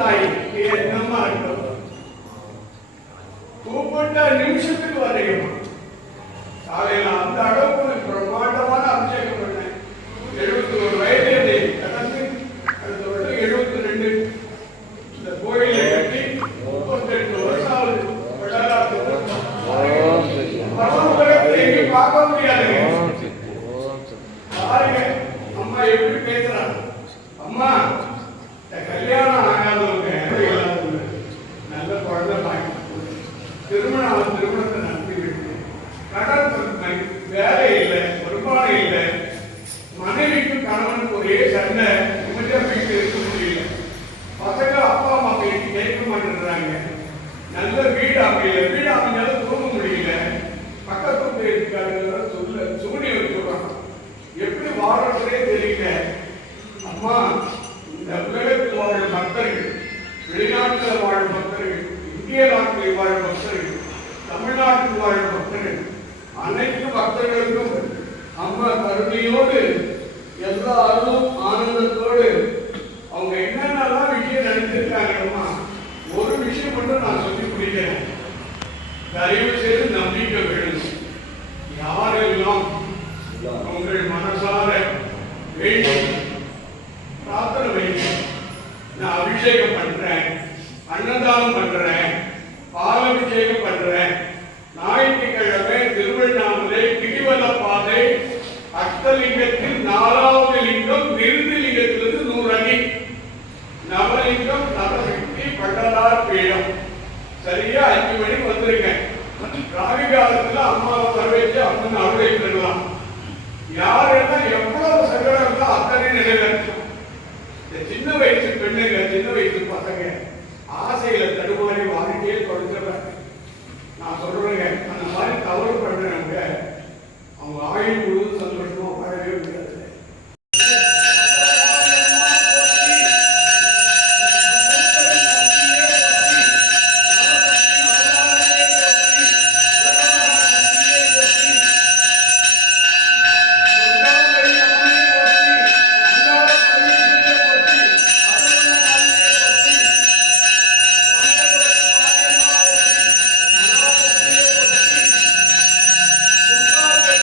தாய் என்னம்மா இருக்கும் கூப்பிட்ட நிமிஷத்துக்கு வரையும் காலையில் அந்த அளவுக்கு பிரம்மாண்டமான அபிஷேகம் பண்ணேன். 71 வயது கடந்து அடுத்த வருடம் 72 இந்த கோயிலை கட்டி 38 வருஷம் ஆகுது. எங்கேயும் பார்க்க முடியாது. பாருங்க அம்மா எப்படி பேசுறாங்க. அம்மா கல்யாணம் ஆகாதவங்க நல்ல குழந்தை வாங்கி திருமணத்தை நடத்தி விட்டு கடன் வேலை இல்லை வருமானம் இல்லை மனைவிக்கும் கணவனுக்கு ஒரே சண்டை நிம்மதியா வீட்டு இருக்க முடியல. பசங்க அப்பா அம்மா பேசி கேட்க மாட்டேன்றாங்க. நல்ல வீடு அமையல வீடு அமைஞ்சாலும் தூங்க முடியல. பக்கத்து இருக்காங்க சொல்ல சூனியம் சொல்றாங்க. எப்படி வாழறதே தெரியல. அம்மா இந்த உலகத்தில் வாழும் பக்தர்கள் வெளிநாட்டில் வாழும் பக்தர்கள் இந்திய நாட்டில் வாழும் பக்தர்கள் தமிழ்நாட்டில் வாழும் பக்தர்கள் அனைத்து பக்தர்களுக்கும் அம்மா கருணையோடு எல்லாரும் ஆனந்தத்தோடு அவங்க என்னென்னலாம் விஷயம் நினைச்சிருக்காங்கம்மா ஒரு விஷயம் மட்டும் நான் சொல்லி முடிக்கிறேன். தயவு செய்து நம்பிக்கை வேணும். யாரெல்லாம் உங்கள் மனசார வேண்டும் பிரார்த்தனை வைங்க. நான் அபிஷேகம் பண்றேன், அன்னதானம் பண்றேன், பாலபிஷேகம் பண்றேன். ஞாயிற்றுக்கிழமை திருவண்ணாமலை கிரிவல பாதை அஷ்டலிங்கத்தில் 4வது லிங்கம் விருது லிங்கத்திலிருந்து 100 அடி நவலிங்கம் நவசக்தி பண்டலார் பீடம். சரியா 5 மணிக்கு வந்திருக்கேன். ராவி காலத்துல அம்மாவை வரவேற்று அம்மன் அருளை பெறலாம். யாரெல்லாம் எவ்வளவு சங்கடம் இருந்தா அத்தனை நிறைவேற்றும். இந்த சின்ன வயசு பெண்ணுங்க சின்ன வயசு பசங்க ஆசையில தடுமாறி வாழ்க்கையே கொடுத்துறாங்க. நான் சொல்றேங்க அந்த மாதிரி தவறு பண்றவங்க அவங்க ஆயுள் முழுவதும் சந்தோஷம்